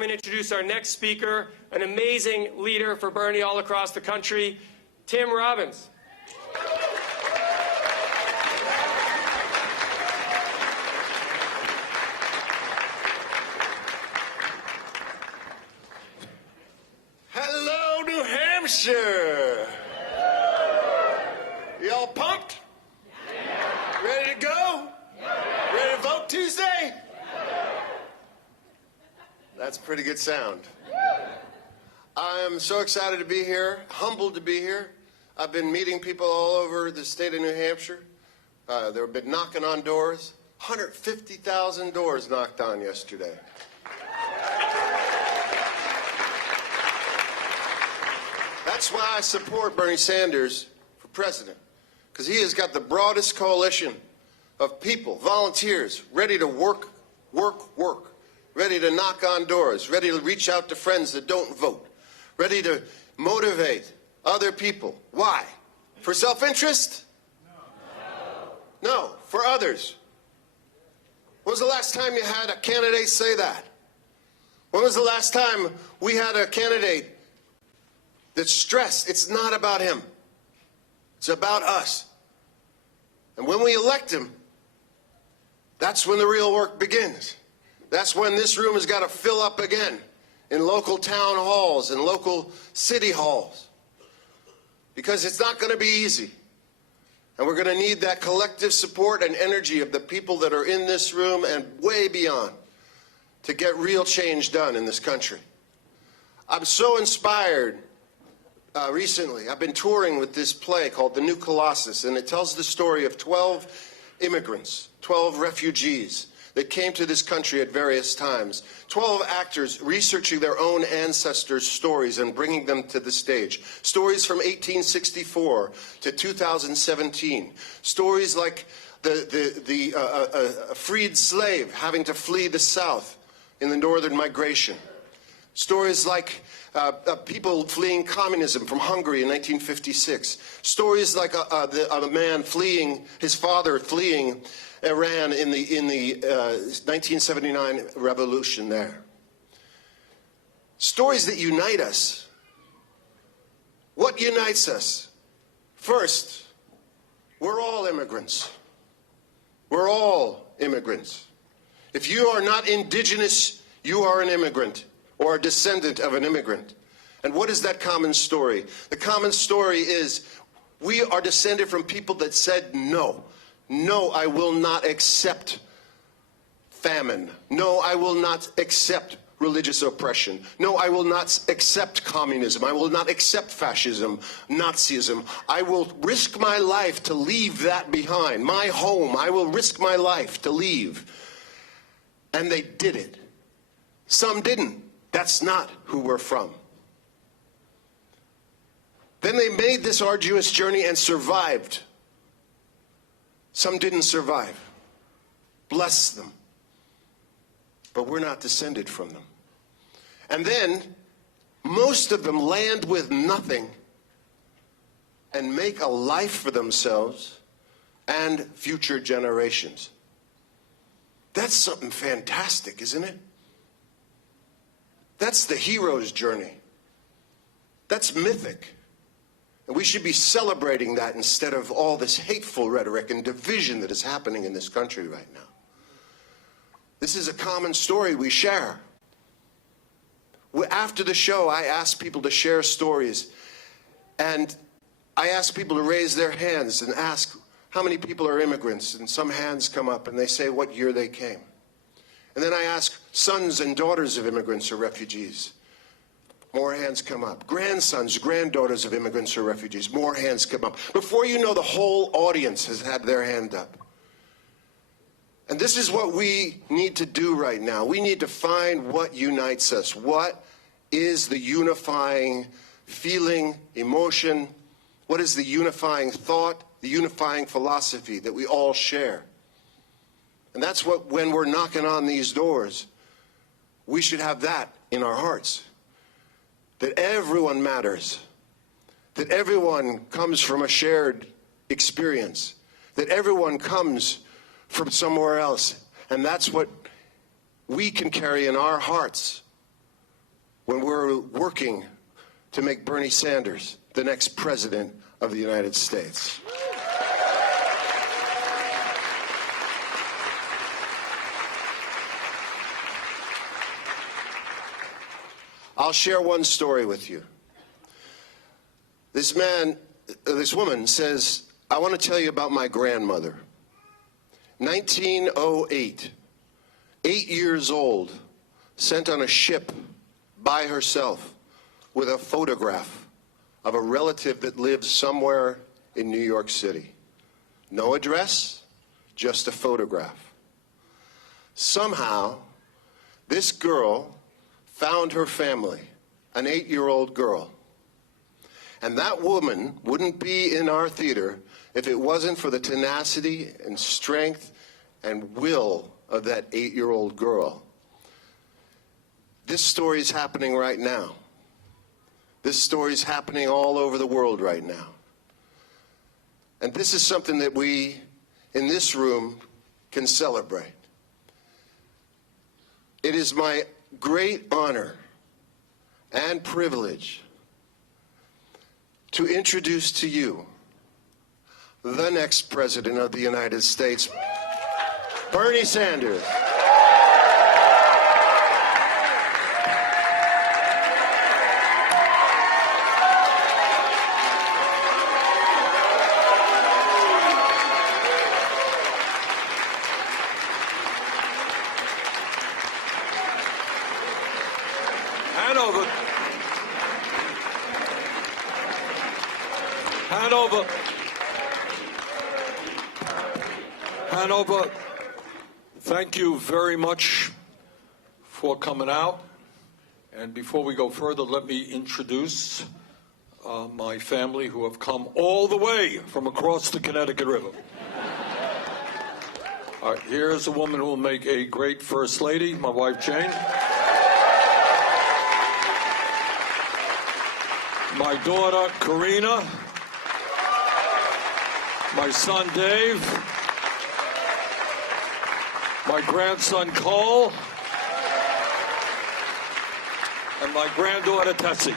I'm going to introduce our next speaker, an amazing leader for Bernie all across the country, Tim Robbins. Hello, New Hampshire. Y'all pumped? Ready to go? Ready to vote Tuesday? That's a pretty good sound. I am so excited to be here, humbled to be here. I've been meeting people all over the state of New Hampshire. They've been knocking on doors. 150,000 doors knocked on yesterday. That's why I support Bernie Sanders for president, because he has got the broadest coalition of people, volunteers, ready to work, ready to knock on doors, ready to reach out to friends that don't vote, ready to motivate other people. Why? For self-interest? No, for others. When was the last time you had a candidate say that? When was the last time we had a candidate that stressed it's not about him, it's about us? And when we elect him, that's when the real work begins. That's when this room has got to fill up again in local town halls and local city halls, because it's not going to be easy. And we're going to need that collective support and energy of the people that are in this room and way beyond to get real change done in this country. I'm so inspired. Recently, I've been touring with this play called The New Colossus, and it tells the story of 12 immigrants, 12 refugees that came to this country at various times. 12 actors researching their own ancestors' stories and bringing them to the stage. Stories from 1864 to 2017. Stories like a freed slave having to flee the South in the Northern migration. Stories like people fleeing communism from Hungary in 1956. Stories like a man fleeing, his father fleeing Iran in the 1979 revolution there. Stories that unite us. What unites us? First, we're all immigrants. We're all immigrants. If you are not indigenous, you are an immigrant or a descendant of an immigrant. And what is that common story? The common story is we are descended from people that said no. No, I will not accept famine. No, I will not accept religious oppression. No, I will not accept communism. I will not accept fascism, Nazism. I will risk my life to leave that behind. My home, I will risk my life to leave. And they did it. Some didn't. That's not who we're from. Then they made this arduous journey and survived. Some didn't survive. Bless them. But we're not descended from them. And then most of them land with nothing and make a life for themselves and future generations. That's something fantastic, isn't it? That's the hero's journey. That's mythic. And we should be celebrating that instead of all this hateful rhetoric and division that is happening in this country right now. This is a common story we share. After the show, I ask people to share stories. And I ask people to raise their hands and ask how many people are immigrants. And some hands come up and they say what year they came. And then I ask sons and daughters of immigrants or refugees. More hands come up. Grandsons, granddaughters of immigrants or refugees. More hands come up. Before you know, the whole audience has had their hand up. And this is what we need to do right now. We need to find what unites us. What is the unifying feeling, emotion? What is the unifying thought, the unifying philosophy that we all share? And that's what, when we're knocking on these doors, we should have that in our hearts. That everyone matters, that everyone comes from a shared experience, that everyone comes from somewhere else. And that's what we can carry in our hearts when we're working to make Bernie Sanders the next president of the United States. I'll share one story with you. This woman says, I want to tell you about my grandmother. 1908, 8 years old, sent on a ship by herself with a photograph of a relative that lives somewhere in New York City. No address, just a photograph. Somehow, this girl found her family, an 8-year-old girl. And that woman wouldn't be in our theater if it wasn't for the tenacity and strength and will of that 8-year-old girl. This story is happening right now. This story is happening all over the world right now. And this is something that we, in this room, can celebrate. It is my great honor and privilege to introduce to you the next President of the United States, Bernie Sanders. Hanover, thank you very much for coming out. And before we go further, let me introduce my family who have come all the way from across the Connecticut River. All right, here's a woman who will make a great First Lady, my wife Jane. My daughter Karina. My son Dave. My grandson Cole. And my granddaughter Tessie.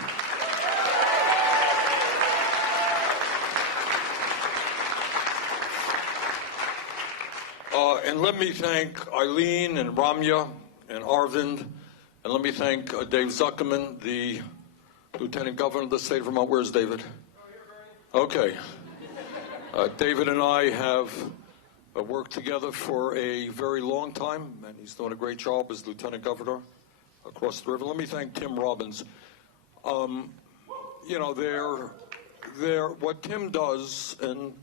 And let me thank Eileen and Ramya and Arvind, and let me thank Dave Zuckerman, the Lieutenant Governor of the state of Vermont. Where's David? Okay. David and I have worked together for a very long time, and he's doing a great job as Lieutenant Governor across the river. Let me thank Tim Robbins. You know, what Tim does, and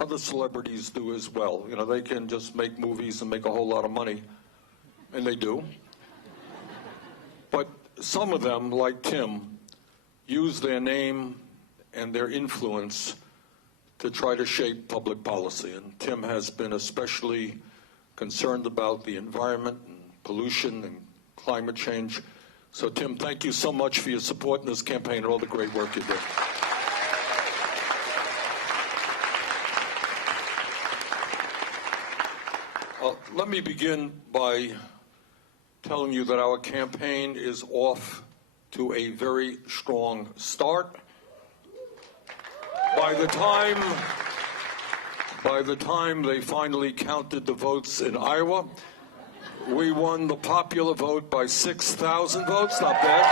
other celebrities do as well. You know, they can just make movies and make a whole lot of money, and they do. But some of them, like Tim, use their name and their influence to try to shape public policy. And Tim has been especially concerned about the environment and pollution and climate change. So, Tim, thank you so much for your support in this campaign and all the great work you did. Let me begin by telling you that our campaign is off to a very strong start. By the time they finally counted the votes in Iowa, we won the popular vote by 6,000 votes, not bad.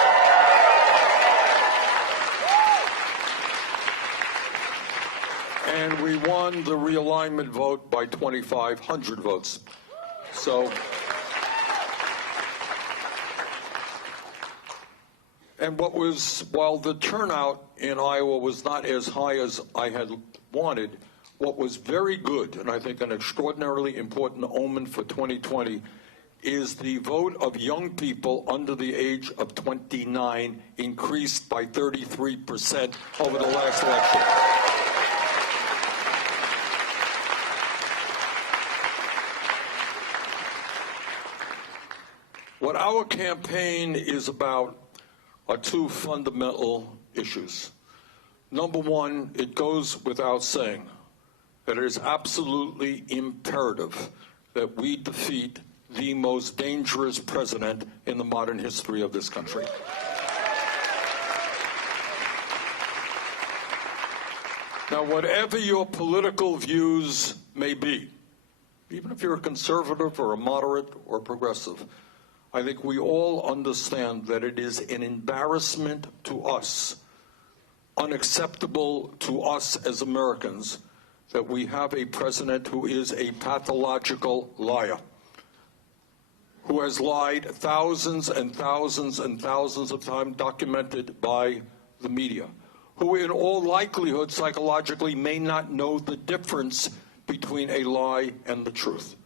And we won the realignment vote by 2,500 votes. So, and while the turnout in Iowa was not as high as I had wanted, what was very good, and I think an extraordinarily important omen for 2020, is the vote of young people under the age of 29 increased by 33% over the last election. What our campaign is about are two fundamental issues. Number one, it goes without saying that it is absolutely imperative that we defeat the most dangerous president in the modern history of this country. Now, whatever your political views may be, even if you're a conservative or a moderate or progressive, I think we all understand that it is an embarrassment to us, unacceptable to us as Americans, that we have a president who is a pathological liar, who has lied thousands and thousands and thousands of times, documented by the media, who in all likelihood psychologically may not know the difference between a lie and the truth.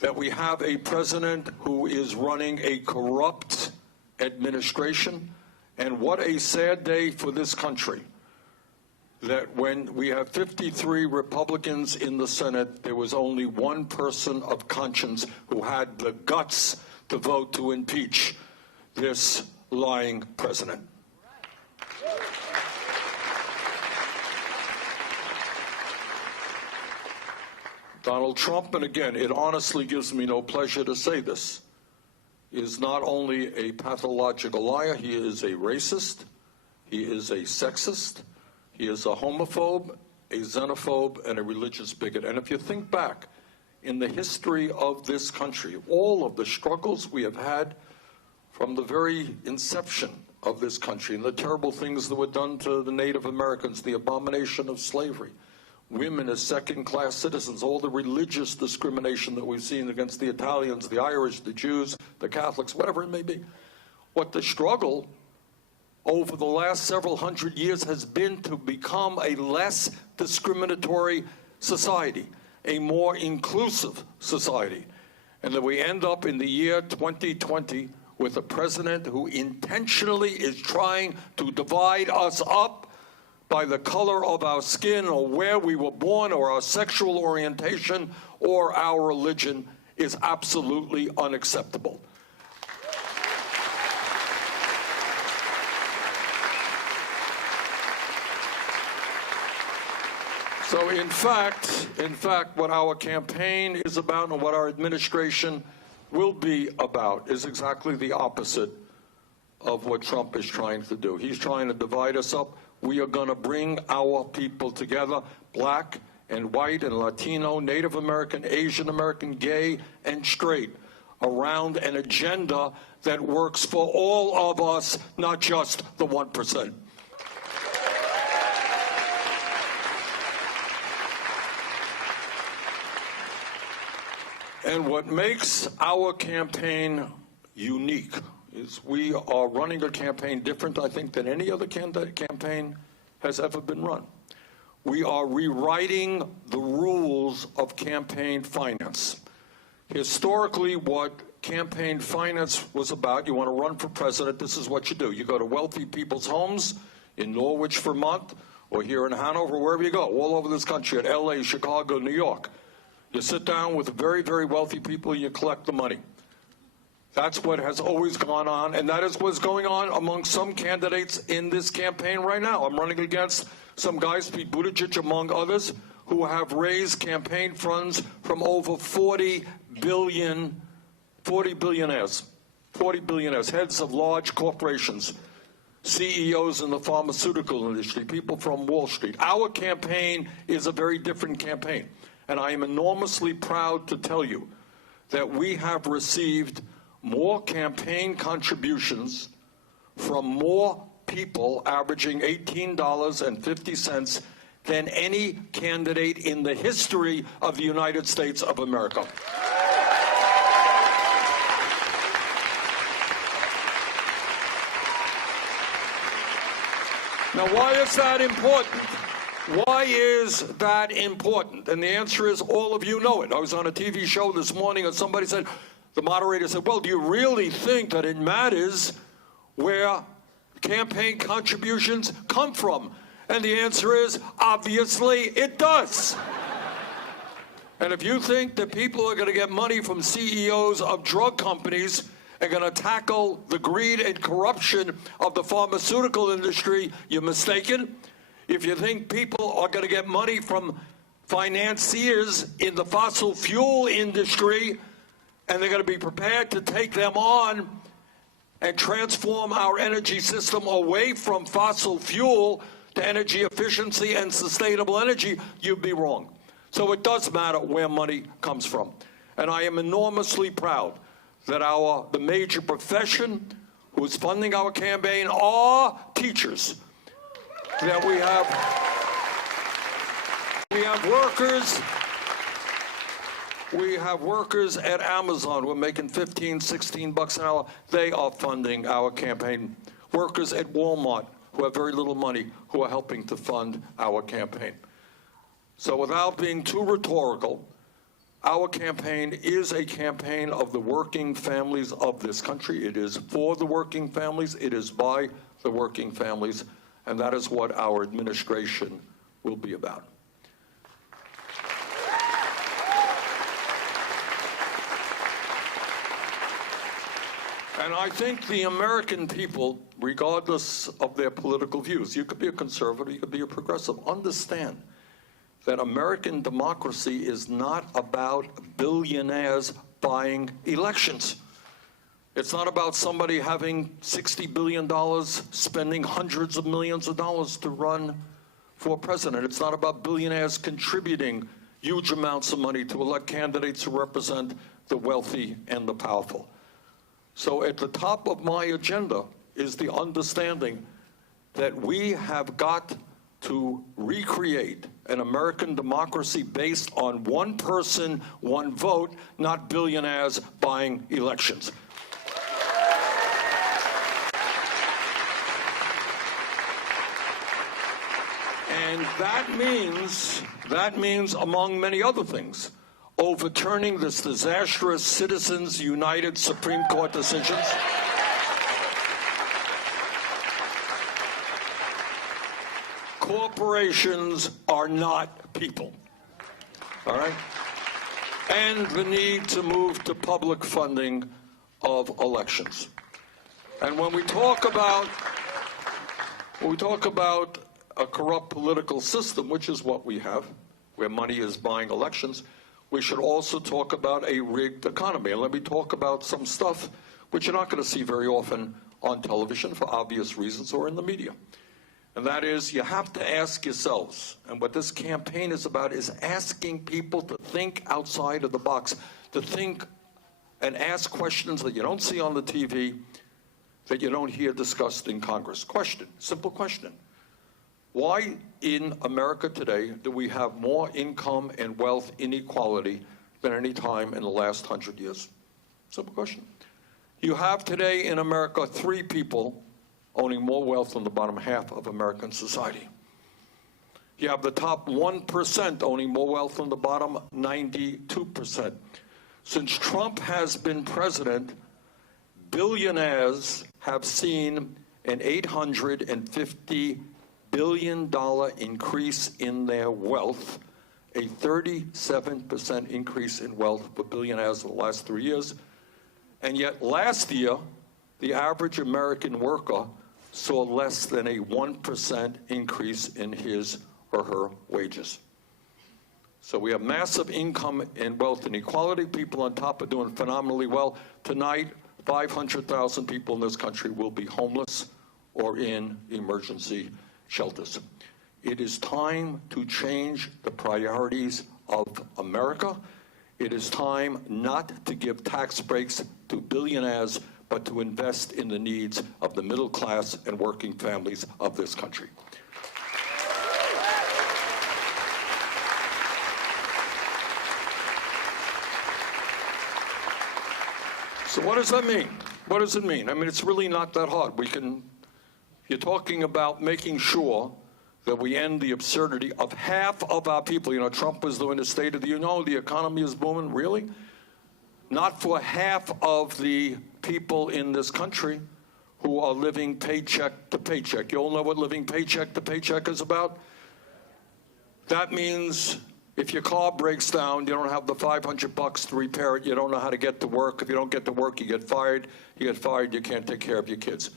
That we have a president who is running a corrupt administration, and what a sad day for this country, that when we have 53 Republicans in the Senate, there was only one person of conscience who had the guts to vote to impeach this lying president. Donald Trump, and again, it honestly gives me no pleasure to say this, is not only a pathological liar, he is a racist, he is a sexist, he is a homophobe, a xenophobe, and a religious bigot. And if you think back in the history of this country, all of the struggles we have had from the very inception of this country, and the terrible things that were done to the Native Americans, the abomination of slavery, women as second-class citizens, all the religious discrimination that we've seen against the Italians, the Irish, the Jews, the Catholics, whatever it may be. What the struggle over the last several hundred years has been to become a less discriminatory society, a more inclusive society. And that we end up in the year 2020 with a president who intentionally is trying to divide us up by the color of our skin or where we were born or our sexual orientation or our religion is absolutely unacceptable. So in fact, what our campaign is about and what our administration will be about is exactly the opposite of what Trump is trying to do. He's trying to divide us up. We are going to bring our people together, black and white and Latino, Native American, Asian American, gay and straight, around an agenda that works for all of us, not just the 1%. And what makes our campaign unique is we are running a campaign different, I think, than any other campaign has ever been run. We are rewriting the rules of campaign finance. Historically, what campaign finance was about, you want to run for president, this is what you do. You go to wealthy people's homes in Norwich, Vermont, or here in Hanover, wherever you go, all over this country, at LA, Chicago, New York. You sit down with very, very wealthy people and you collect the money. That's what has always gone on, and that is what's going on among some candidates in this campaign right now. I'm running against some guys, Pete Buttigieg among others, who have raised campaign funds from over 40 billionaires, heads of large corporations, CEOs in the pharmaceutical industry, people from Wall Street. Our campaign is a very different campaign, and I am enormously proud to tell you that we have received more campaign contributions from more people, averaging $18.50, than any candidate in the history of the United States of America. Now, why is that important? Why is that important? And the answer is, all of you know it. I was on a TV show this morning and somebody said, the moderator said, well, do you really think that it matters where campaign contributions come from? And the answer is, obviously, it does. And if you think that people are going to get money from CEOs of drug companies and going to tackle the greed and corruption of the pharmaceutical industry, you're mistaken. If you think people are going to get money from financiers in the fossil fuel industry, and they're going to be prepared to take them on and transform our energy system away from fossil fuel to energy efficiency and sustainable energy, you'd be wrong. So it does matter where money comes from. And I am enormously proud that the major profession who's funding our campaign are teachers. That we have workers. We have workers at Amazon who are making 15, 16 bucks an hour. They are funding our campaign. Workers at Walmart who have very little money who are helping to fund our campaign. So without being too rhetorical, our campaign is a campaign of the working families of this country. It is for the working families. It is by the working families. And that is what our administration will be about. And I think the American people, regardless of their political views, you could be a conservative, you could be a progressive, understand that American democracy is not about billionaires buying elections. It's not about somebody having $60 billion, spending hundreds of millions of dollars to run for president. It's not about billionaires contributing huge amounts of money to elect candidates who represent the wealthy and the powerful. So at the top of my agenda is the understanding that we have got to recreate an American democracy based on one person, one vote, not billionaires buying elections. And that means, among many other things, overturning this disastrous Citizens United Supreme Court decisions. Corporations are not people, all right? And the need to move to public funding of elections. And when we talk about a corrupt political system, which is what we have, where money is buying elections, we should also talk about a rigged economy. And let me talk about some stuff which you're not going to see very often on television for obvious reasons or in the media. And that is, you have to ask yourselves, and what this campaign is about is asking people to think outside of the box, to think and ask questions that you don't see on the TV, that you don't hear discussed in Congress. Question, simple question. Why in America today do we have more income and wealth inequality than any time in the last 100 years? Simple question. You have today in America 3 people owning more wealth than the bottom half of American society. You have the top 1% owning more wealth than the bottom 92%. Since Trump has been president, billionaires have seen an $850 billion increase in their wealth, a 37% increase in wealth for billionaires in the last 3 years. And yet last year, the average American worker saw less than a 1% increase in his or her wages. So we have massive income and wealth inequality. People on top are doing phenomenally well. Tonight, 500,000 people in this country will be homeless or in emergency shelters. It is time to change the priorities of America. It is time not to give tax breaks to billionaires, but to invest in the needs of the middle class and working families of this country. So what does that mean? What does it mean? I mean, it's really not that hard. You're talking about making sure that we end the absurdity of half of our people. You know, Trump was doing the State of the Union, the economy is booming. Really? Not for half of the people in this country who are living paycheck to paycheck. You all know what living paycheck to paycheck is about? That means if your car breaks down, you don't have the $500 to repair it. You don't know how to get to work. If you don't get to work, you get fired. You get fired, you can't take care of your kids.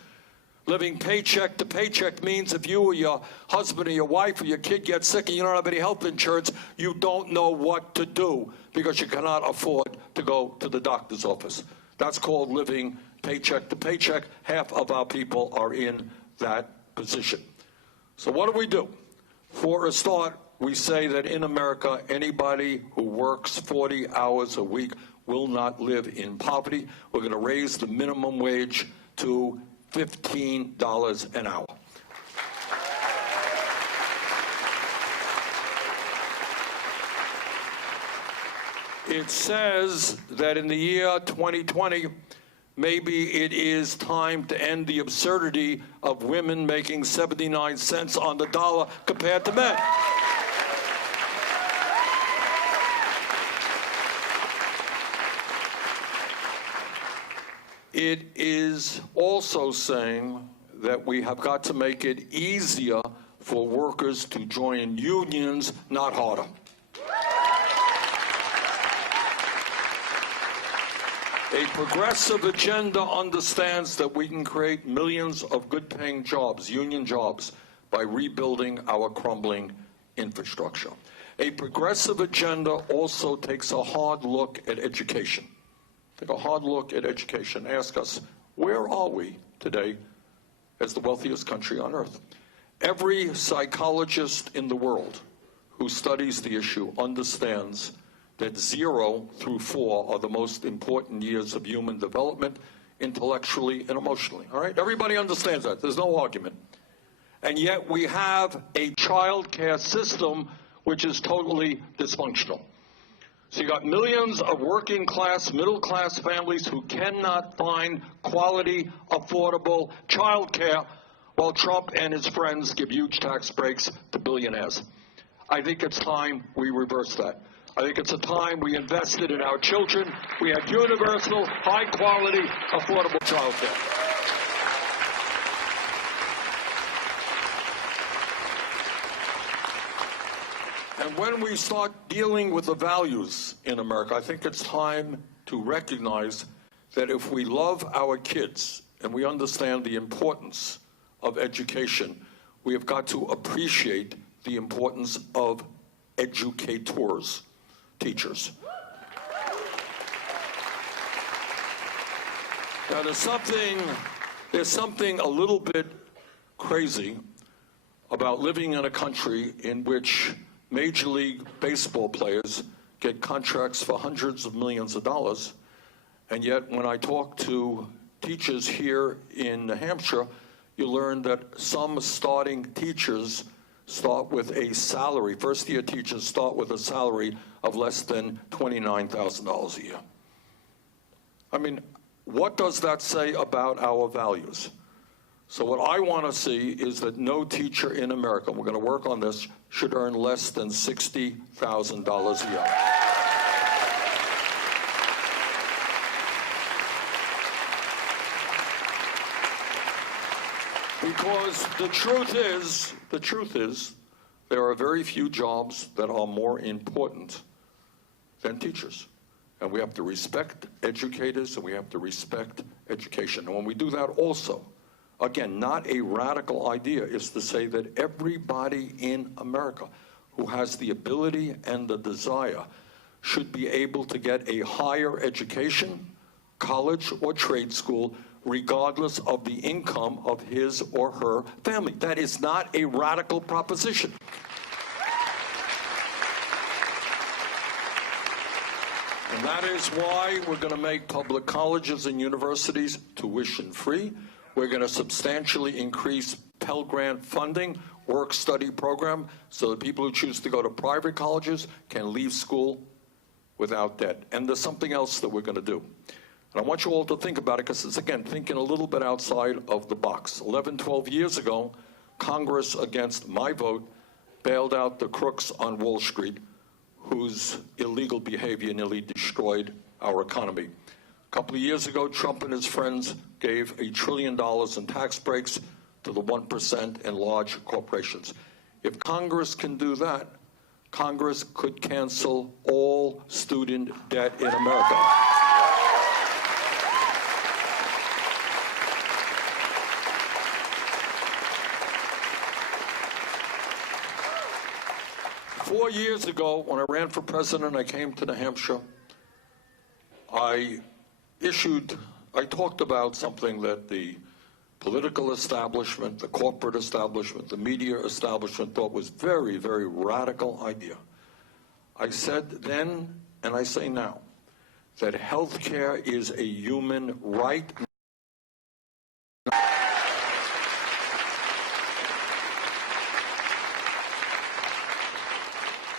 Living paycheck to paycheck means if you or your husband or your wife or your kid get sick and you don't have any health insurance, you don't know what to do because you cannot afford to go to the doctor's office. That's called living paycheck to paycheck. Half of our people are in that position. So what do? For a start, we say that in America, anybody who works 40 hours a week will not live in poverty. We're going to raise the minimum wage to $15 an hour. It says that in the year 2020, maybe it is time to end the absurdity of women making 79 cents on the dollar compared to men. It is also saying that we have got to make it easier for workers to join unions, not harder. A progressive agenda understands that we can create millions of good-paying jobs, union jobs, by rebuilding our crumbling infrastructure. A progressive agenda also takes a hard look at education. Take a hard look at education. Ask us, where are we today as the wealthiest country on earth? Every psychologist in the world who studies the issue understands that 0 through 4 are the most important years of human development, intellectually and emotionally. All right? Everybody understands that. There's no argument. And yet we have a child care system which is totally dysfunctional. So you got millions of working class, middle class families who cannot find quality, affordable child care while Trump and his friends give huge tax breaks to billionaires. I think it's time we reverse that. I think it's a time we invested in our children. We had universal, high-quality, affordable child care. And when we start dealing with the values in America, I think it's time to recognize that if we love our kids and we understand the importance of education, we have got to appreciate the importance of educators. Teachers. Now, there's something a little bit crazy about living in a country in which Major League Baseball players get contracts for hundreds of millions of dollars, and yet when I talk to teachers here in New Hampshire, you learn that some starting teachers start with a salary, first-year teachers start with a salary of less than $29,000 a year. I mean, what does that say about our values? So what I want to see is that no teacher in America, we're going to work on this, should earn less than $60,000 a year. Because the truth is, there are very few jobs that are more important than teachers. And we have to respect educators, and we have to respect education. And when we do that also, again, not a radical idea, is to say that everybody in America who has the ability and the desire should be able to get a higher education, college or trade school, regardless of the income of his or her family. That is not a radical proposition. And that is why we're going to make public colleges and universities tuition-free. We're going to substantially increase Pell Grant funding, work-study program, so that people who choose to go to private colleges can leave school without debt. And there's something else that we're going to do. And I want you all to think about it, because it's, again, thinking a little bit outside of the box. 11, 12 years ago, Congress, against my vote, bailed out the crooks on Wall Street, whose illegal behavior nearly destroyed our economy. A couple of years ago, Trump and his friends gave $1 trillion in tax breaks to the 1% and large corporations. If Congress can do that, Congress could cancel all student debt in America. Four years ago, when I ran for president, I came to New Hampshire. I talked about something that the political establishment, the corporate establishment, the media establishment thought was very, very radical idea. I said then, and I say now, that health care is a human right.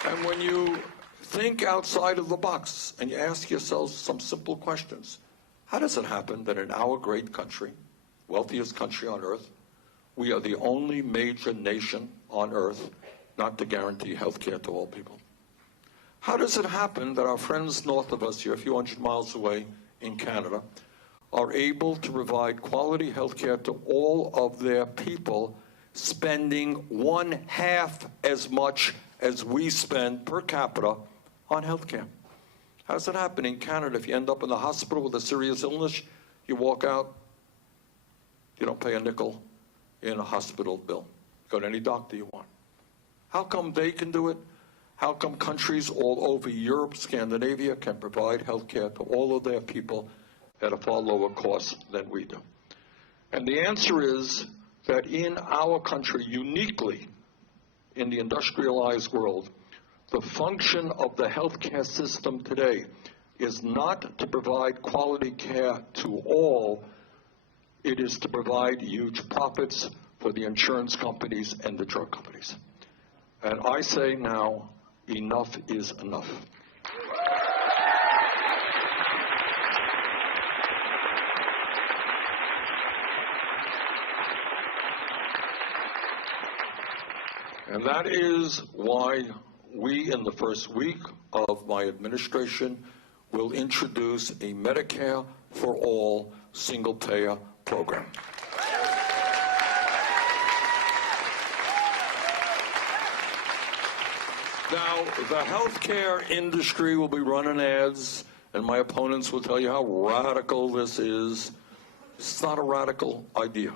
And when you think outside of the box and you ask yourselves some simple questions, how does it happen that in our great country, wealthiest country on earth, we are the only major nation on earth not to guarantee health care to all people? How does it happen that our friends north of us here, a few hundred miles away in Canada, are able to provide quality health care to all of their people, spending 1/2 as much as we spend per capita on health care? How does it happen in Canada? If you end up in the hospital with a serious illness, you walk out, you don't pay a nickel in a hospital bill. Go to any doctor you want. How come they can do it? How come countries all over Europe, Scandinavia can provide health care to all of their people at a far lower cost than we do? And the answer is that in our country, uniquely in the industrialized world, the function of the healthcare system today is not to provide quality care to all. It is to provide huge profits for the insurance companies and the drug companies. And I say now, enough is enough. And that is why we, in the first week of my administration, will introduce a Medicare for All single-payer program. Now, the healthcare industry will be running ads, and my opponents will tell you how radical this is. It's not a radical idea.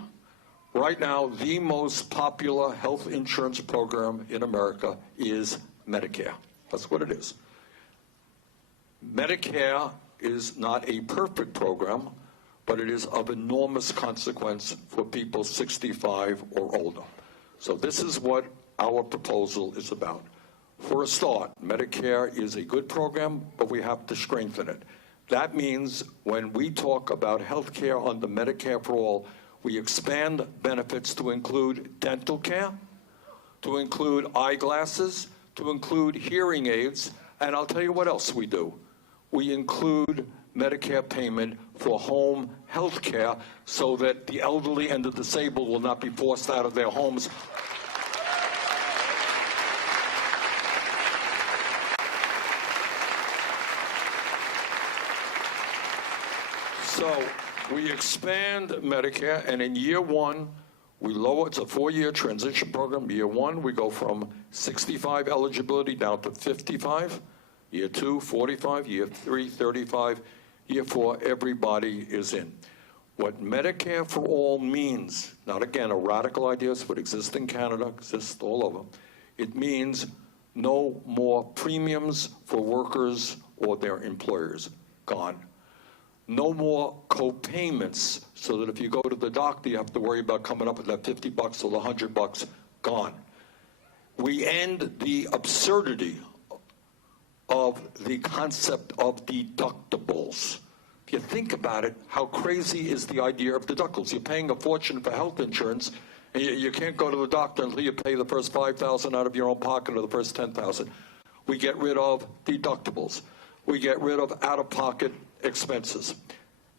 Right now, the most popular health insurance program in America is Medicare. That's what it is. Medicare is not a perfect program, but it is of enormous consequence for people 65 or older. So this is what our proposal is about. For a start, Medicare is a good program, but we have to strengthen it. That means when we talk about health care under Medicare for All, we expand benefits to include dental care, to include eyeglasses, to include hearing aids, and I'll tell you what else we do. We include Medicare payment for home health care so that the elderly and the disabled will not be forced out of their homes. So we expand Medicare, and in year one, we lower, it's a 4-year transition program. Year one, we go from 65 eligibility down to 55. Year two, 45. Year three, 35. Year four, everybody is in. What Medicare for All means, not again a radical idea, it's what exists in Canada, exists all over. It means no more premiums for workers or their employers. Gone. No more co-payments, so that if you go to the doctor, you have to worry about coming up with that $50 or the $100. Gone. We end the absurdity of the concept of deductibles. If you think about it, how crazy is the idea of deductibles? You're paying a fortune for health insurance, and you can't go to the doctor until you pay the first $5,000 out of your own pocket or the first $10,000. We get rid of deductibles. We get rid of out-of-pocket expenses.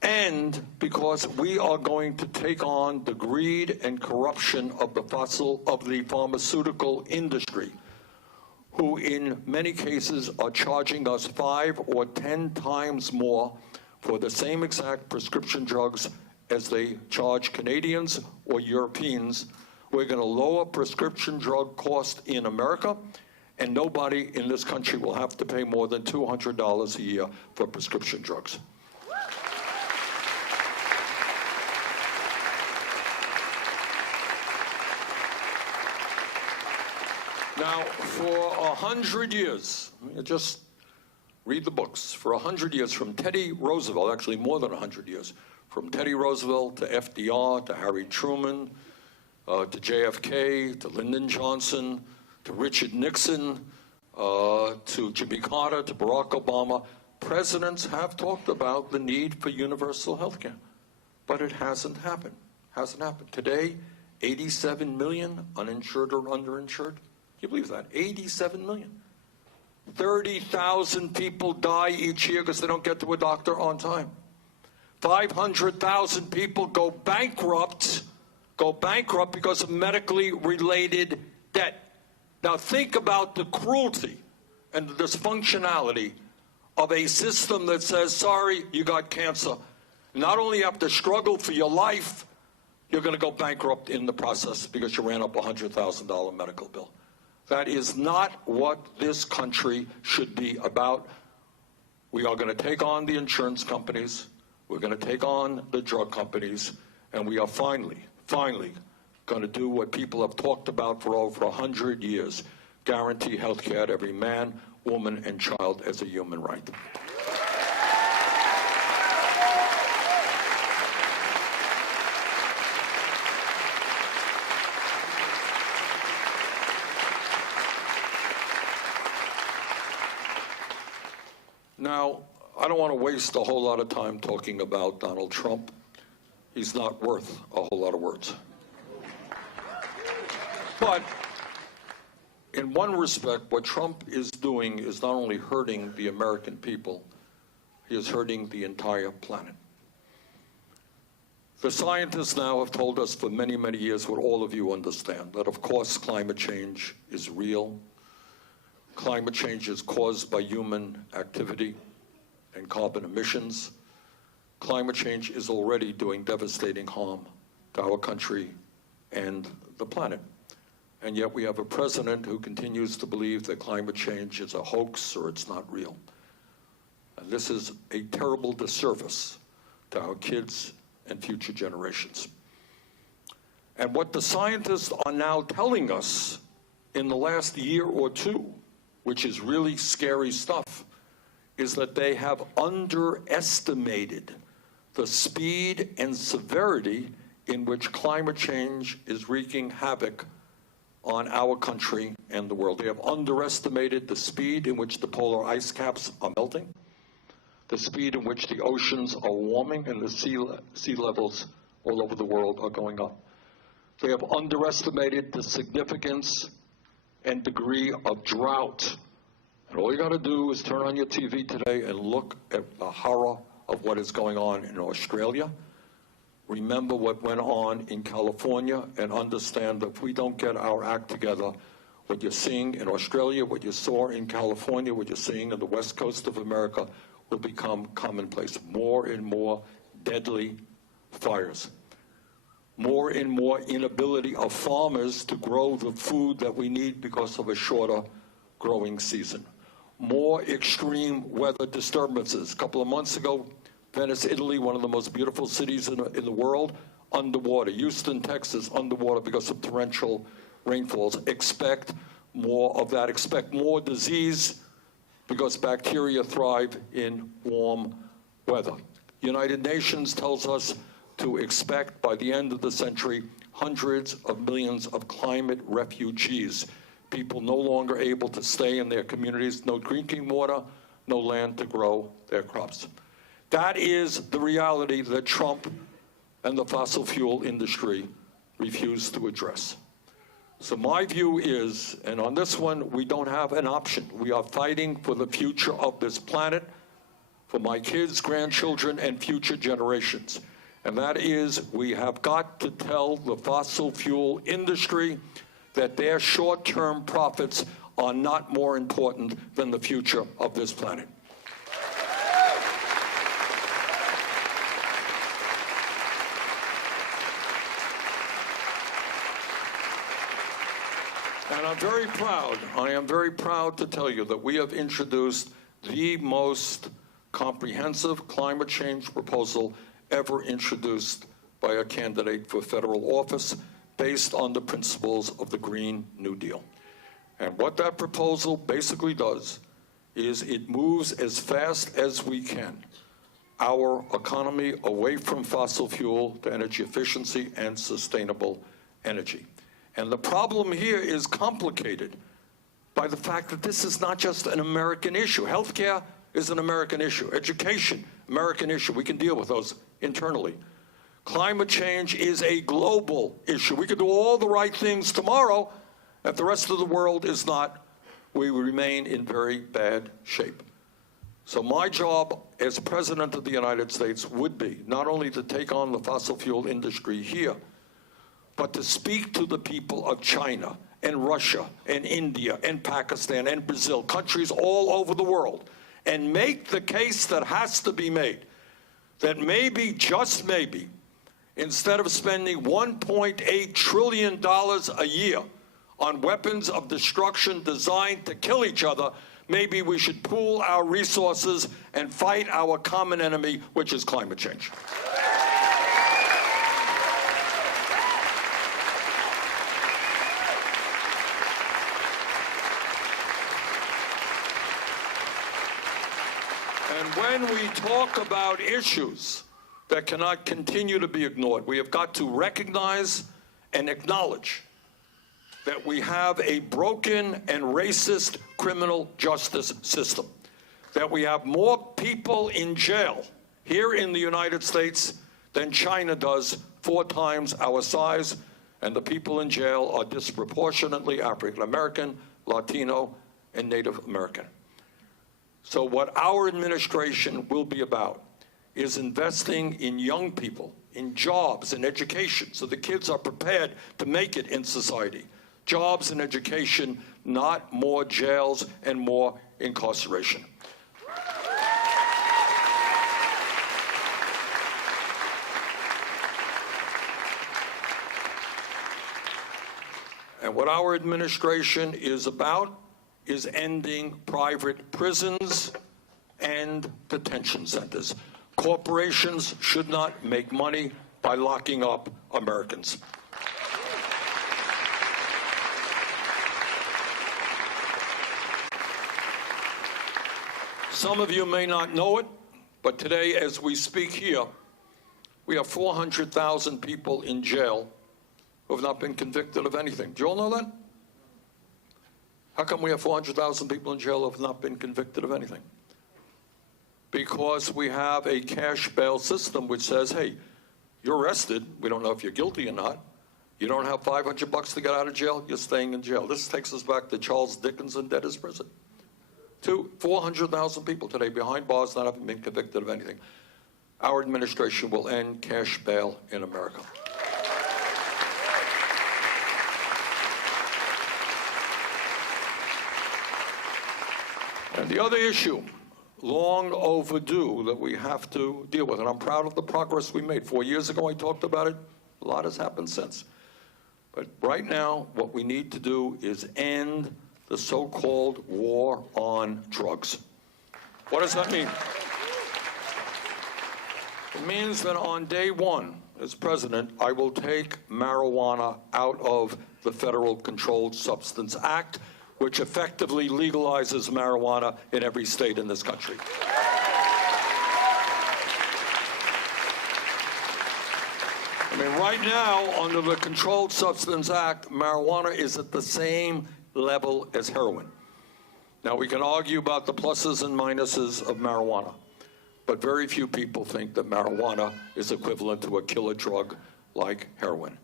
And because we are going to take on the greed and corruption of the pharmaceutical industry, who in many cases are charging us 5 or 10 times more for the same exact prescription drugs as they charge Canadians or Europeans. We're going to lower prescription drug cost in America, and nobody in this country will have to pay more than $200 a year for prescription drugs. Now, for 100 years, just read the books, for 100 years, from Teddy Roosevelt, actually more than 100 years, from Teddy Roosevelt to FDR to Harry Truman to JFK to Lyndon Johnson to Richard Nixon to Jimmy Carter to Barack Obama. Presidents have talked about the need for universal health care, but it hasn't happened. Hasn't happened. Today, 87 million uninsured or underinsured. Can you believe that? 87 million. 30,000 people die each year because they don't get to a doctor on time. 500,000 people go bankrupt because of medically related debt. Now think about the cruelty and the dysfunctionality of a system that says, sorry, you got cancer. Not only you have to struggle for your life, you're going to go bankrupt in the process because you ran up a $100,000 medical bill. That is not what this country should be about. We are going to take on the insurance companies, we're going to take on the drug companies, and we are finally going to do what people have talked about for over 100 years, guarantee health care to every man, woman, and child as a human right. Now, I don't want to waste a whole lot of time talking about Donald Trump. He's not worth a whole lot of words. But in one respect, what Trump is doing is not only hurting the American people, he is hurting the entire planet. The scientists now have told us for many, many years what all of you understand, that of course climate change is real. Climate change is caused by human activity and carbon emissions. Climate change is already doing devastating harm to our country and the planet. And yet we have a president who continues to believe that climate change is a hoax or it's not real. And this is a terrible disservice to our kids and future generations. And what the scientists are now telling us in the last year or two, which is really scary stuff, is that they have underestimated the speed and severity in which climate change is wreaking havoc on our country and the world. They have underestimated the speed in which the polar ice caps are melting, the speed in which the oceans are warming, and the sea levels all over the world are going up. They have underestimated the significance and degree of drought. And all you got to do is turn on your TV today and look at the horror of what is going on in Australia. Remember what went on in California and understand that if we don't get our act together, what you're seeing in Australia, what you saw in California, what you're seeing on the west coast of America will become commonplace. More and more deadly fires. More and more inability of farmers to grow the food that we need because of a shorter growing season. More extreme weather disturbances. A couple of months ago, Venice, Italy, one of the most beautiful cities in the world, underwater. Houston, Texas, underwater because of torrential rainfalls. Expect more of that. Expect more disease because bacteria thrive in warm weather. United Nations tells us to expect by the end of the century hundreds of millions of climate refugees. People no longer able to stay in their communities, no drinking water, no land to grow their crops. That is the reality that Trump and the fossil fuel industry refuse to address. So my view is, and on this one, we don't have an option. We are fighting for the future of this planet, for my kids, grandchildren, and future generations. And that is, we have got to tell the fossil fuel industry that their short-term profits are not more important than the future of this planet. And I am very proud to tell you that we have introduced the most comprehensive climate change proposal ever introduced by a candidate for federal office based on the principles of the Green New Deal. And what that proposal basically does is it moves as fast as we can our economy away from fossil fuel to energy efficiency and sustainable energy. And the problem here is complicated by the fact that this is not just an American issue. Healthcare is an American issue. Education, American issue. We can deal with those internally. Climate change is a global issue. We can do all the right things tomorrow. If the rest of the world is not, we remain in very bad shape. So my job as President of the United States would be not only to take on the fossil fuel industry here, but to speak to the people of China and Russia and India and Pakistan and Brazil, countries all over the world, and make the case that has to be made, that maybe, just maybe, instead of spending $1.8 trillion a year on weapons of destruction designed to kill each other, maybe we should pool our resources and fight our common enemy, which is climate change. And when we talk about issues that cannot continue to be ignored, we have got to recognize and acknowledge that we have a broken and racist criminal justice system, that we have more people in jail here in the United States than China does, 4 times our size, and the people in jail are disproportionately African American, Latino, and Native American. So what our administration will be about is investing in young people, in jobs and education, so the kids are prepared to make it in society. Jobs and education, not more jails and more incarceration. And what our administration is about is ending private prisons and detention centers. Corporations should not make money by locking up Americans. Some of you may not know it, but today, as we speak here, we have 400,000 people in jail who have not been convicted of anything. Do you all know that? How come we have 400,000 people in jail who have not been convicted of anything? Because we have a cash bail system which says, hey, you're arrested. We don't know if you're guilty or not. You don't have $500 to get out of jail. You're staying in jail. This takes us back to Charles Dickens and debtor's prison. 400,000 people today behind bars not having been convicted of anything. Our administration will end cash bail in America. And the other issue, long overdue, that we have to deal with, and I'm proud of the progress we made. 4 years ago I talked about it. A lot has happened since. But right now, what we need to do is end the so-called war on drugs. What does that mean? It means that on day one, as president, I will take marijuana out of the Federal Controlled Substance Act, which effectively legalizes marijuana in every state in this country. I mean, right now, under the Controlled Substance Act, marijuana is at the same level as heroin. Now, we can argue about the pluses and minuses of marijuana, but very few people think that marijuana is equivalent to a killer drug like heroin.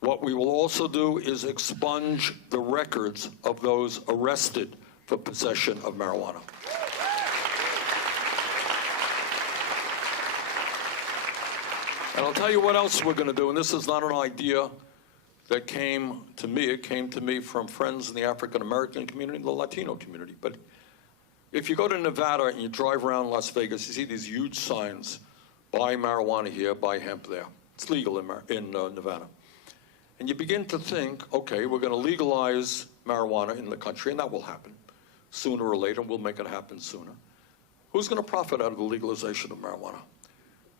What we will also do is expunge the records of those arrested for possession of marijuana. And I'll tell you what else we're going to do, and this is not an idea that came to me. It came to me from friends in the African-American community and the Latino community. But if you go to Nevada and you drive around Las Vegas, you see these huge signs, buy marijuana here, buy hemp there. It's legal in Nevada. And you begin to think, okay, we're going to legalize marijuana in the country, and that will happen. Sooner or later, we'll make it happen sooner. Who's going to profit out of the legalization of marijuana?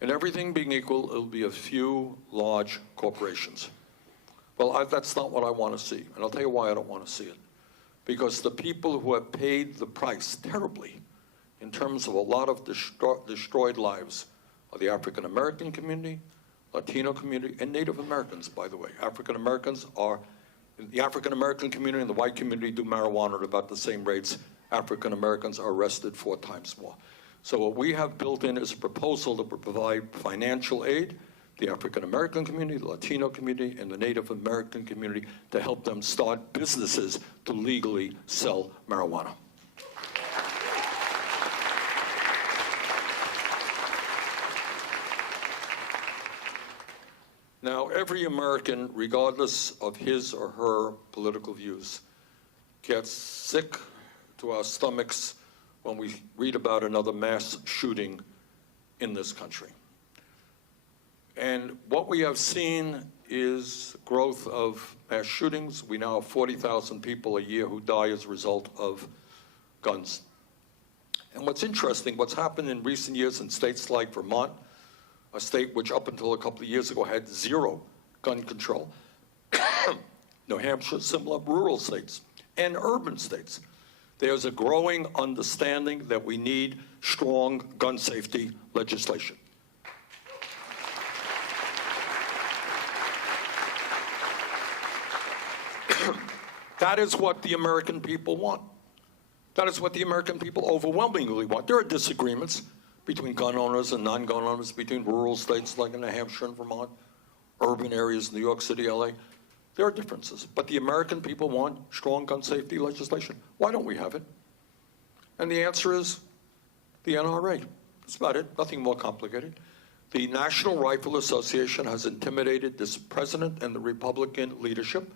And everything being equal, it'll be a few large corporations. Well, that's not what I want to see. And I'll tell you why I don't want to see it. Because the people who have paid the price terribly in terms of a lot of destroyed lives of the African American community, Latino community, and Native Americans, by the way. African Americans are, the African American community and the white community do marijuana at about the same rates. African Americans are arrested 4 times more. So what we have built in is a proposal to provide financial aid, the African American community, the Latino community, and the Native American community to help them start businesses to legally sell marijuana. Now, every American, regardless of his or her political views, gets sick to our stomachs when we read about another mass shooting in this country. And what we have seen is growth of mass shootings. We now have 40,000 people a year who die as a result of guns. And what's interesting, what's happened in recent years in states like Vermont, a state which up until a couple of years ago had 0 gun control. New Hampshire, similar rural states, and urban states. There's a growing understanding that we need strong gun safety legislation. That is what the American people want. That is what the American people overwhelmingly want. There are disagreements between gun owners and non-gun owners, between rural states like in New Hampshire and Vermont, urban areas, New York City, LA. There are differences, but the American people want strong gun safety legislation. Why don't we have it? And the answer is the NRA. That's about it, nothing more complicated. The National Rifle Association has intimidated this president and the Republican leadership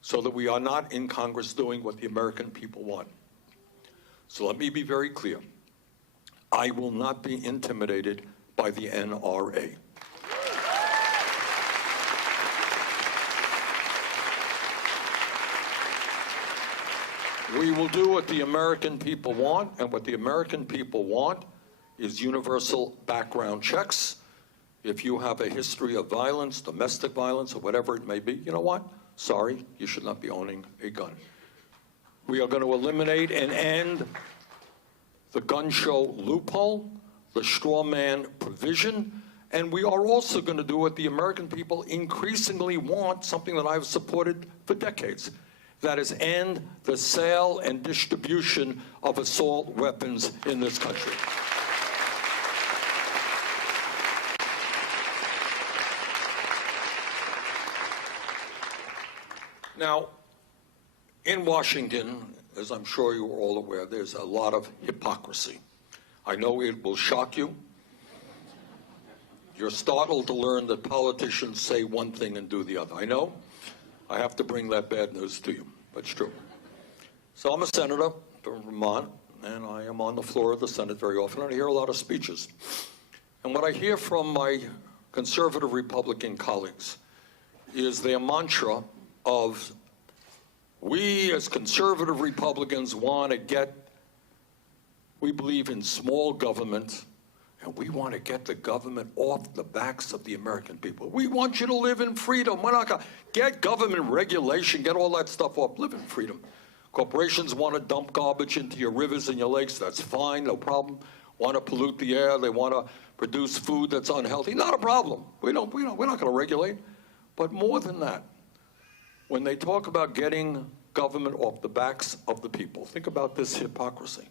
so that we are not in Congress doing what the American people want. So let me be very clear. I will not be intimidated by the NRA. We will do what the American people want, and what the American people want is universal background checks. If you have a history of violence, domestic violence, or whatever it may be, you know what? Sorry, you should not be owning a gun. We are going to eliminate and end the gun show loophole, the straw man provision, and we are also going to do what the American people increasingly want, something that I've supported for decades. That is, end the sale and distribution of assault weapons in this country. Now, in Washington, as I'm sure you're all aware, there's a lot of hypocrisy. I know it will shock you. You're startled to learn that politicians say one thing and do the other. I know. I have to bring that bad news to you, but it's true. So I'm a senator from Vermont, and I am on the floor of the Senate very often, and I hear a lot of speeches. And what I hear from my conservative Republican colleagues is their mantra of, we as conservative Republicans want to get, we believe in small government, and we want to get the government off the backs of the American people. We want you to live in freedom. We're not going to get government regulation, get all that stuff off, live in freedom. Corporations want to dump garbage into your rivers and your lakes, that's fine, no problem. Want to pollute the air, they want to produce food that's unhealthy, not a problem. We're not going to regulate. But more than that, when they talk about getting government off the backs of the people, think about this hypocrisy.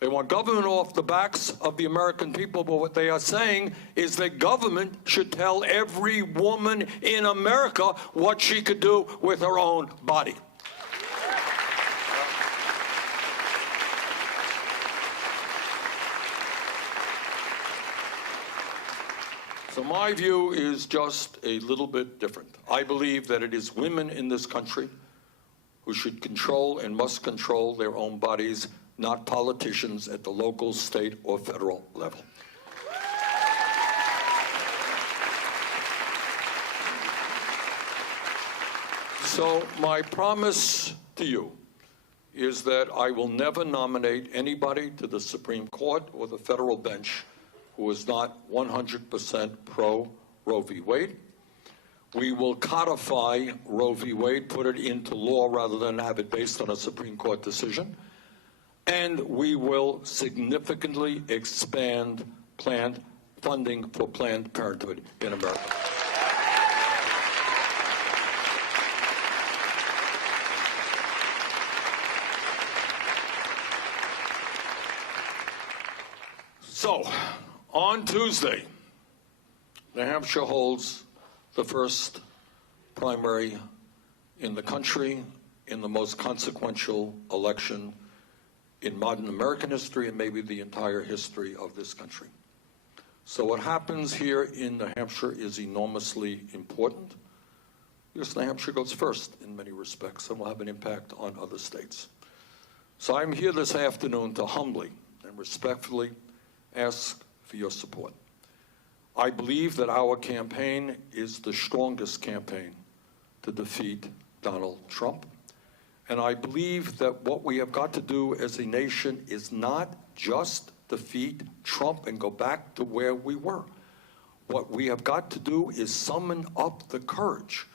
They want government off the backs of the American people, but what they are saying is that government should tell every woman in America what she could do with her own body. So my view is just a little bit different. I believe that it is women in this country who should control and must control their own bodies, not politicians at the local, state, or federal level. So my promise to you is that I will never nominate anybody to the Supreme Court or the federal bench who is not 100% pro Roe v. Wade. We will codify Roe v. Wade, put it into law rather than have it based on a Supreme Court decision. And we will significantly expand planned funding for Planned Parenthood in America. So, on Tuesday, New Hampshire holds the first primary in the country in the most consequential election in modern American history and maybe the entire history of this country. So what happens here in New Hampshire is enormously important because New Hampshire goes first in many respects and will have an impact on other states. So I'm here this afternoon to humbly and respectfully ask for your support. I believe that our campaign is the strongest campaign to defeat Donald Trump. And I believe that what we have got to do as a nation is not just defeat Trump and go back to where we were. What we have got to do is summon up the courage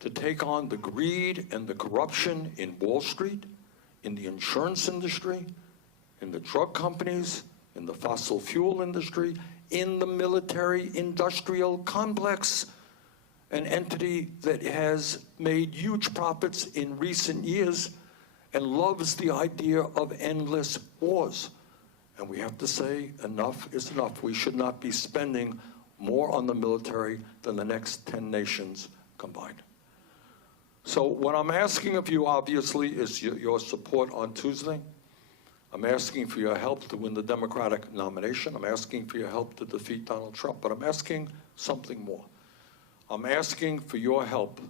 to take on the greed and the corruption in Wall Street, in the insurance industry, in the drug companies, in the fossil fuel industry, in the military-industrial complex, an entity that has made huge profits in recent years and loves the idea of endless wars. And we have to say enough is enough. We should not be spending more on the military than the next 10 nations combined. So what I'm asking of you, obviously, is your support on Tuesday. I'm asking for your help to win the Democratic nomination. I'm asking for your help to defeat Donald Trump. But I'm asking something more. I'm asking for your help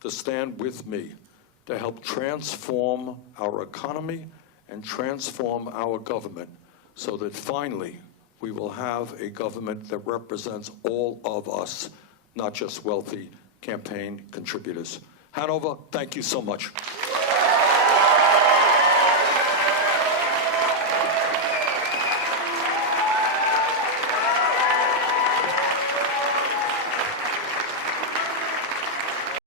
to stand with me to help transform our economy and transform our government so that finally we will have a government that represents all of us, not just wealthy campaign contributors. Hanover, thank you so much.